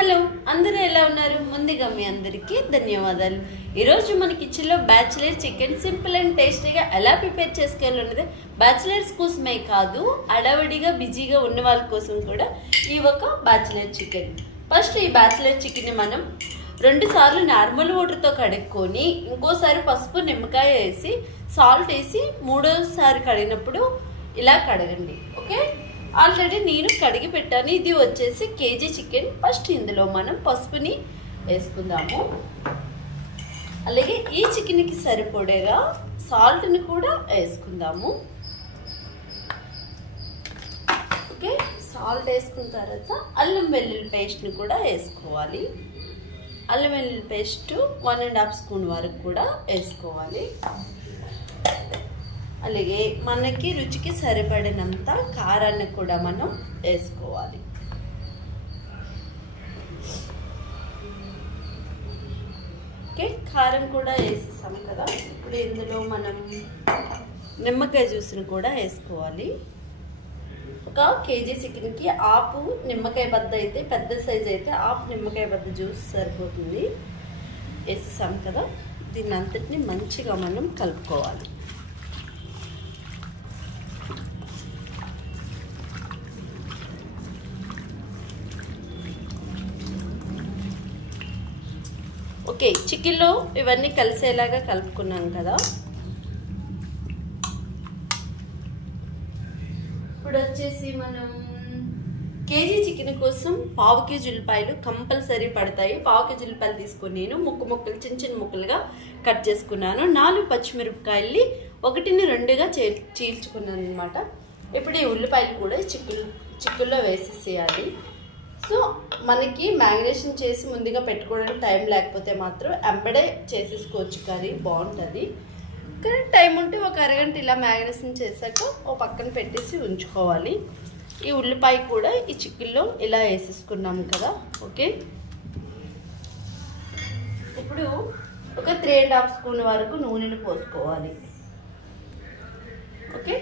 Hello అందరూ ఎలా ఉన్నారు? ముందుగా మీ అందరికీ ధన్యవాదాలు. ఈరోజు మన కిచెన్లో బ్యాచిలర్ చికెన్ సింపుల్ అండ్ టేస్టీగా ఎలా ప్రిపేర్ చేసుకోవాలన్నది బ్యాచిలర్స్ కోసమే కాదు, అడవడిగా బిజీగా ఉన్న వాళ్ళ కోసం కూడా ఈ ఒక బ్యాచిలర్ చికెన్. ఫస్ట్ ఈ బ్యాచిలర్ చికెన్ని మనం 2 సార్లు నార్మల్ వాటర్తో కడుక్కొని ఇంకోసారి పసుపు నిమ్మకాయ వేసి సాల్ట్ వేసి 3వసారి కడిగినప్పుడు ఇలా కడగండి. ఓకే, ఆల్రెడీ నేను కడిగి పెట్టాను. ఇది వచ్చేసి కేజీ చికెన్. ఫస్ట్ ఇందులో మనం పసుపుని వేసుకుందాము. అలాగే ఈ చికెన్కి సరిపడేగా సాల్ట్ని కూడా వేసుకుందాము. ఓకే, సాల్ట్ వేసుకున్న తర్వాత అల్లం వెల్లుల్లి పేస్ట్ని కూడా వేసుకోవాలి. అల్లం వెల్లుల్లి పేస్ట్ 1½ స్పూన్ వరకు కూడా వేసుకోవాలి. అలాగే మనకి రుచికి సరిపడినంత కారాన్ని కూడా మనం వేసుకోవాలి. ఓకే, కారం కూడా వేసేసాం కదా. ఇప్పుడు ఇందులో మనం నిమ్మకాయ జ్యూస్ని కూడా వేసుకోవాలి. ఒక కేజీ చికెన్కి ఆపు నిమ్మకాయ బద్ద అయితే, పెద్ద సైజ్ అయితే ఆపు నిమ్మకాయ బద్ద జ్యూస్ సరిపోతుంది. వేసేసాం కదా. దీన్ని అంతటిని మంచిగా మనం కలుపుకోవాలి. ఓకే, చికెన్లో ఇవన్నీ కలిసేలాగా కలుపుకున్నాం కదా. ఇప్పుడు వచ్చేసి మనం కేజీ చికెన్ కోసం 1/2 కేజీ ఉల్లిపాయలు కంపల్సరీ పడతాయి. 1/2 కేజీ ఉల్లిపాయలు తీసుకొని నేను ముక్కలు చిన్న ముక్కలుగా కట్ చేసుకున్నాను. 4 పచ్చిమిరపకాయల్ని 1ని 2గా చీల్చుకున్నాను అనమాట. ఇప్పుడు ఈ ఉల్లిపాయలు కూడా చిక్కుల్లో వేసేసేయాలి. సో మనకి మ్యారినేషన్ చేసి ముందుగా పెట్టుకోవడానికి టైం లేకపోతే మాత్రం ఎంబడే చేసేసుకోవచ్చు, కర్రీ బాగుంటుంది. కానీ టైం ఉంటే ఒక అరగంట ఇలా మ్యారినేషన్ చేశాక ఓ పక్కన పెట్టేసి ఉంచుకోవాలి. ఈ ఉల్లిపాయ కూడా ఈ చికెన్లో ఇలా వేసేసుకున్నాం కదా. ఓకే, ఇప్పుడు ఒక 3½ స్పూన్ వరకు నూనెని పోసుకోవాలి. ఓకే,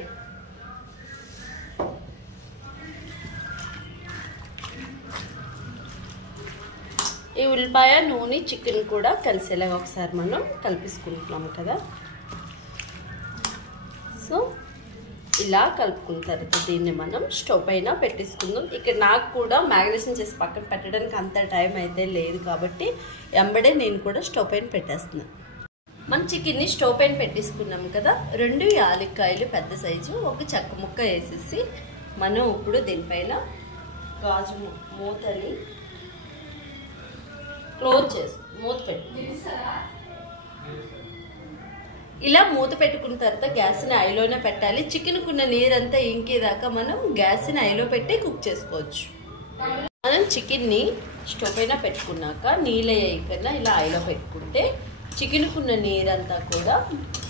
ఈ ఉల్లిపాయ నూనె చికెన్ కూడా కలిసేలాగా ఒకసారి మనం కలిపేసుకుంటున్నాం కదా. సో ఇలా కలుపుకున్న తర్వాత దీన్ని మనం స్టవ్ పైన పెట్టేసుకుందాం. ఇక్కడ నాకు కూడా మ్యారినేషన్ చేసి పక్కన పెట్టడానికి అంత టైం అయితే లేదు కాబట్టి ఎంబడే నేను కూడా స్టవ్ పైన పెట్టేస్తున్నాను. మన చికెన్ని స్టవ్ పైన పెట్టేసుకున్నాం కదా. 2 యాలక్కాయలు పెద్ద సైజు, ఒక చెక్క ముక్క వేసేసి మనం ఇప్పుడు దీనిపైన గాజు మూతని క్లోజ్ చేసి మూత పెట్టు. ఇలా మూత పెట్టుకున్న తర్వాత గ్యాస్ని ఐలోనే పెట్టాలి. చికెన్కున్న నీరంతా ఇంకేదాకా మనం గ్యాస్ని ఐలో పెట్టి కుక్ చేసుకోవచ్చు. మనం చికెన్ని స్టవ్ పైన పెట్టుకున్నాక నీళ్ళు వేయకుండా ఇలా ఐలో పెట్టుకుంటే చికెన్కున్న నీరంతా కూడా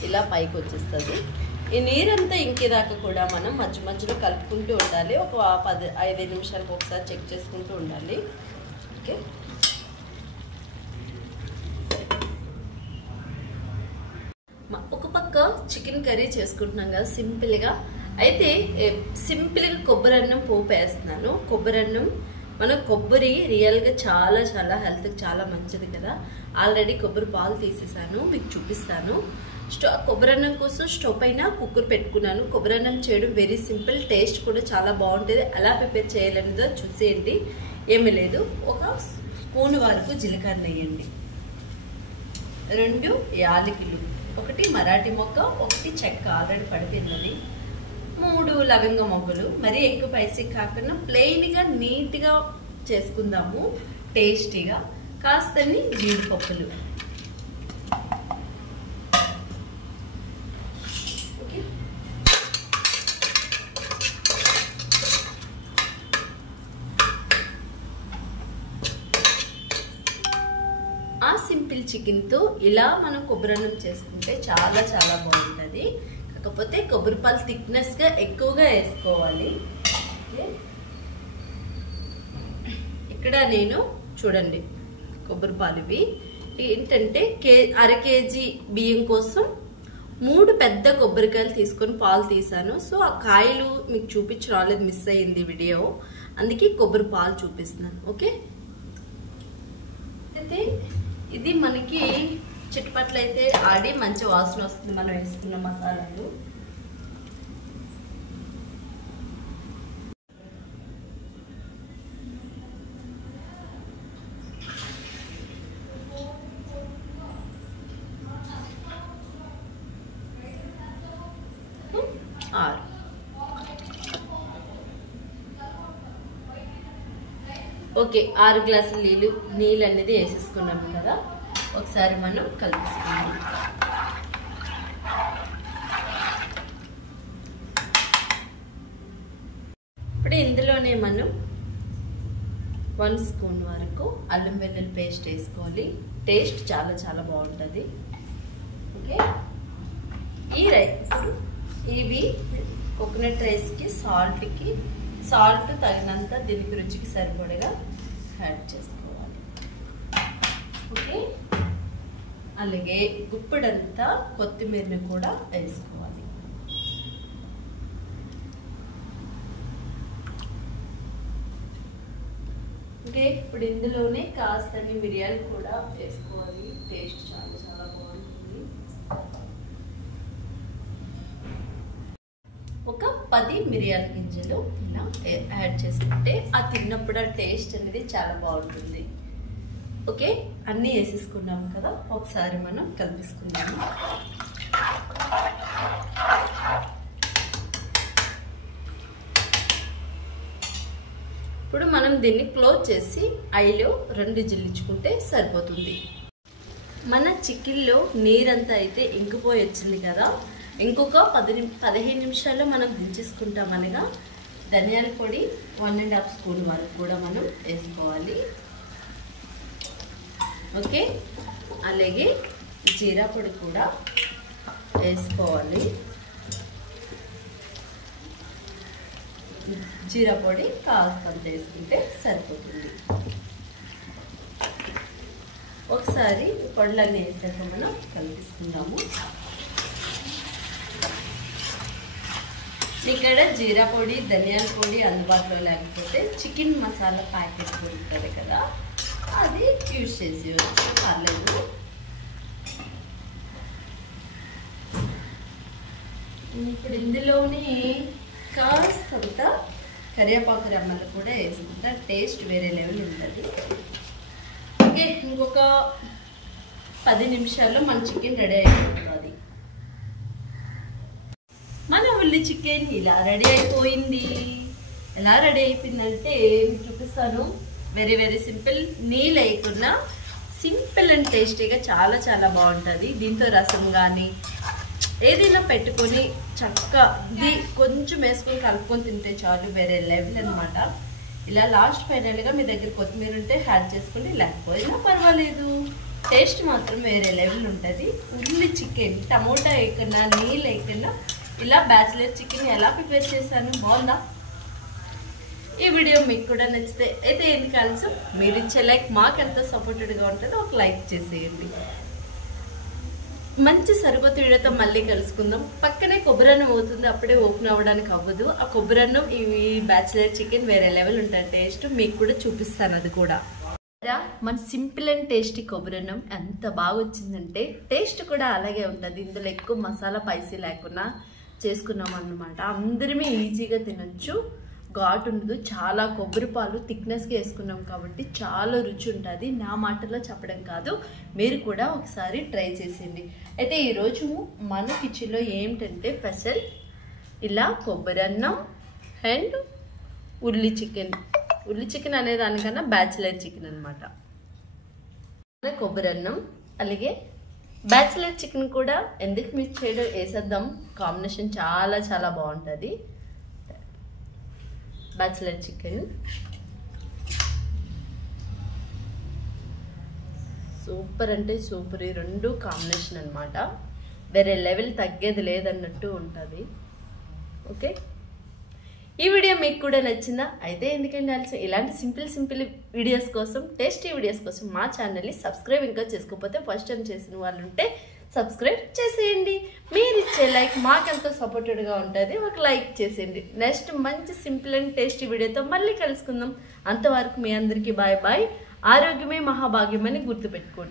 ఇలా పైకి వచ్చేస్తుంది. ఈ నీరంతా ఇంకేదాకా కూడా మనం మధ్య మధ్యలో కలుపుకుంటూ ఉండాలి. ఒక 5 నిమిషాలకు ఒకసారి చెక్ చేసుకుంటూ ఉండాలి. ఓకే, ఒక పక్క చికెన్ కర్రీ చేసుకుంటున్నాం కదా సింపుల్గా. అయితే సింపుల్గా కొబ్బరి అన్నం పోపు వేస్తున్నాను. కొబ్బరి అన్నం కొబ్బరి రియల్గా చాలా చాలా హెల్త్కి చాలా మంచిది కదా. ఆల్రెడీ కొబ్బరి పాలు తీసేసాను, మీకు చూపిస్తాను. కొబ్బరి అన్నం కోసం స్టవ్ పైన కుక్కర్ పెట్టుకున్నాను. కొబ్బరి అన్నం చేయడం వెరీ సింపుల్, టేస్ట్ కూడా చాలా బాగుంటుంది. ఎలా ప్రిపేర్ చేయాలనేదో చూసేయండి. ఏమీ లేదు, ఒక స్పూన్ వరకు జీలకర్ర వేయండి, 2 యాలకులు, 1 మరాఠీ మొగ్గ, 1 చెక్క ఆల్రెడీ పడిపోయినది, 3 లవంగ మొగ్గలు. మరీ ఎక్కువ స్పైసీ కాకుండా ప్లెయిన్గా నీట్గా చేసుకుందాము, టేస్టీగా. కాస్తని జీడిపప్పులు. ఓకే, ఆ సింపుల్ చికెన్తో ఇలా మనం కొబ్బరి అన్నం చేసుకుంటే చాలా చాలా బాగుంటుంది. కాకపోతే కొబ్బరి పాలు థిక్నెస్గా ఎక్కువగా వేసుకోవాలి. ఇక్కడ నేను చూడండి కొబ్బరి పాలు ఇవి ఏంటంటే అర కేజీ బియ్యం కోసం 3 పెద్ద కొబ్బరికాయలు తీసుకొని పాలు తీసాను. సో ఆ కాయలు మీకు చూపించడం రాలేదు, మిస్ అయ్యింది వీడియో, అందుకే కొబ్బరి పాలు చూపిస్తున్నాను. ఓకే, అయితే ఇది మనకి చిట్పట్లయితే ఆడి మంచి వాసన వస్తుంది మనం వేసుకున్న మసాలాలు. ఓకే, 6 గ్లాసుల నీళ్ళు అనేది వేసేసుకున్నాము కదా. ఒకసారి మనం కలిపేసుకున్నాము. ఇప్పుడు ఇందులోనే మనం 1 స్పూన్ వరకు అల్లం వెల్లుల్లి పేస్ట్ వేసుకోవాలి. టేస్ట్ చాలా చాలా బాగుంటుంది. ఓకే, ఇవి కోకోనట్ రైస్కి సాల్ట్ తగినంత దీనికి రుచికి సరిపడగా యాడ్ చేసుకోవాలి. ఓకే, అలాగే గుప్పెడంతా కొత్తిమీరని కూడా వేసుకోవాలి. ఓకే, ఇప్పుడు ఇందులోనే కాస్తని మిరియాలు కూడా వేసుకోవాలి. టేస్ట్ చాలా చాలా బాగుంటుంది. ఒక 10 మిరియాల గింజలు ఇలా యాడ్ చేసుకుంటే ఆ తిన్నప్పుడు ఆ టేస్ట్ అనేది చాలా బాగుంటుంది. ఓకే, అన్నీ వేసేసుకున్నాము కదా. ఒకసారి మనం కలిపేసుకున్నాము. ఇప్పుడు మనం దీన్ని క్లోజ్ చేసి ఐలో 2 జిల్లించుకుంటే సరిపోతుంది. మన చికెన్లో నీరంతా అయితే ఇంకిపోయి వచ్చింది కదా. ఇంకొక 15 నిమిషాల్లో మనం దించేసుకుంటాం. అనగా ధనియాల పొడి 1.5 స్పూన్ వరకు కూడా మనం వేసుకోవాలి. ఓకే, అలాగే జీరా పొడి కూడా వేసుకోవాలి. జీరా పొడి కాస్తంత వేసుకుంటే సరిపోతుంది. ఒకసారి పొడులన్నీ వేసాక మనం కలిపిసుకుందాము. ఇక్కడ జీరా పొడి ధనియాల పొడి అందుబాటులో లేకపోతే చికెన్ మసాలా ప్యాకెట్ దొరుకుతుంది కదా, అది యూజ్ చేసి పర్లేదు. ఇప్పుడు ఇందులోనే కాస్తంత కరివేపాకు రెమ్మలు కూడా వేసుకుంటా. టేస్ట్ వేరే లెవెల్ ఉంటుంది. ఓకే, ఇంకొక 10 నిమిషాల్లో మన చికెన్ రెడీ అయిపోతుంది. మన ఉల్లి చికెన్ ఇలా రెడీ అయిపోయింది. ఎలా రెడీ అయిపోయిందంటే చూపిస్తాను. వెరీ వెరీ సింపుల్, నీళ్ళు వేయకుండా సింపుల్ అండ్ టేస్టీగా చాలా చాలా బాగుంటుంది. దీంతో రసం కానీ ఏదైనా పెట్టుకొని చక్కగా ఇది కొంచెం వేసుకొని కలుపుకొని తింటే చాలు, వేరే లెవెల్ అనమాట. ఇలా లాస్ట్ ఫైనల్గా మీ దగ్గర కొత్తిమీర ఉంటే యాడ్ చేసుకుని, లేకపోయినా పర్వాలేదు. టేస్ట్ మాత్రం వేరే లెవెల్ ఉంటుంది. ఉల్లి చికెన్ టమోటా వేయకుండా నీళ్ళు వేయకుండా ఇలా బ్యాచిలర్ చికెన్ ఎలా ప్రిపేర్ చేశాను, బాగుందా? ఈ వీడియో మీకు కూడా నచ్చితే అయితే ఎందుకు ఆలస్యం, మీరు ఇచ్చే లైక్ మాకు ఎంత సపోర్టెడ్గా ఉంటుందో ఒక లైక్ చేసేయండి. మంచి సరికొత్త వీడియోతో మళ్ళీ కలుసుకుందాం. పక్కనే కొబ్బరన్నం అవుతుంది, అప్పుడే ఓపెన్ అవ్వడానికి అవ్వదు. ఆ కొబ్బరన్నం ఈ బ్యాచిలర్ చికెన్ వేరే లెవెల్ ఉంటుంది. టేస్ట్ మీకు కూడా చూపిస్తాను. అది కూడా మన సింపుల్ అండ్ టేస్టీ కొబ్బరన్నం ఎంత బాగా వచ్చిందంటే టేస్ట్ కూడా అలాగే ఉంటుంది. ఇందులో ఎక్కువ మసాలా స్పైసీ లేకుండా చేసుకున్నాం అన్నమాట. అందరమే ఈజీగా తినొచ్చు, ఘాటు ఉండదు. చాలా కొబ్బరి పాలు థిక్నెస్గా వేసుకున్నాం కాబట్టి చాలా రుచి ఉంటుంది. నా మాటలో చెప్పడం కాదు, మీరు కూడా ఒకసారి ట్రై చేసేయండి. అయితే ఈరోజు మన కిచెన్లో ఏమిటంటే స్పెషల్ ఇలా కొబ్బరి అన్నం అండ్ ఉల్లి చికెన్ అనే దానికన్నా బ్యాచిలర్ చికెన్ అనమాట. కొబ్బరి అన్నం అలాగే బ్యాచిలర్ చికెన్ కూడా ఎందుకు మిక్స్ చేయడం, వేసేద్దాం. కాంబినేషన్ చాలా చాలా బాగుంటుంది. బ్యాచిలర్ చికెన్ సూపర్ అంటే సూపర్. ఈ రెండు కాంబినేషన్ అనమాట, వేరే లెవెల్, తగ్గేది లేదన్నట్టు ఉంటుంది. ఓకే, ఈ వీడియో మీకు కూడా నచ్చిందా? అయితే ఎందుకంటే ఆల్సో ఇలాంటి సింపుల్ వీడియోస్ కోసం, టేస్టీ వీడియోస్ కోసం మా ఛానల్ని సబ్స్క్రైబ్ ఇంకా చేసుకోకపోతే ఫస్ట్ టైం చేసిన వాళ్ళు ఉంటే సబ్స్క్రైబ్ చేసేయండి. మీరు ఇచ్చే లైక్ మాకెంతో సపోర్టెడ్గా ఉంటుంది. ఒక లైక్ చేసేయండి. నెక్స్ట్ మంచి సింపుల్ అండ్ టేస్టీ వీడియోతో మళ్ళీ కలుసుకుందాం. అంతవరకు మీ అందరికీ బాయ్ బాయ్. ఆరోగ్యమే మహాభాగ్యం అని గుర్తుపెట్టుకోండి.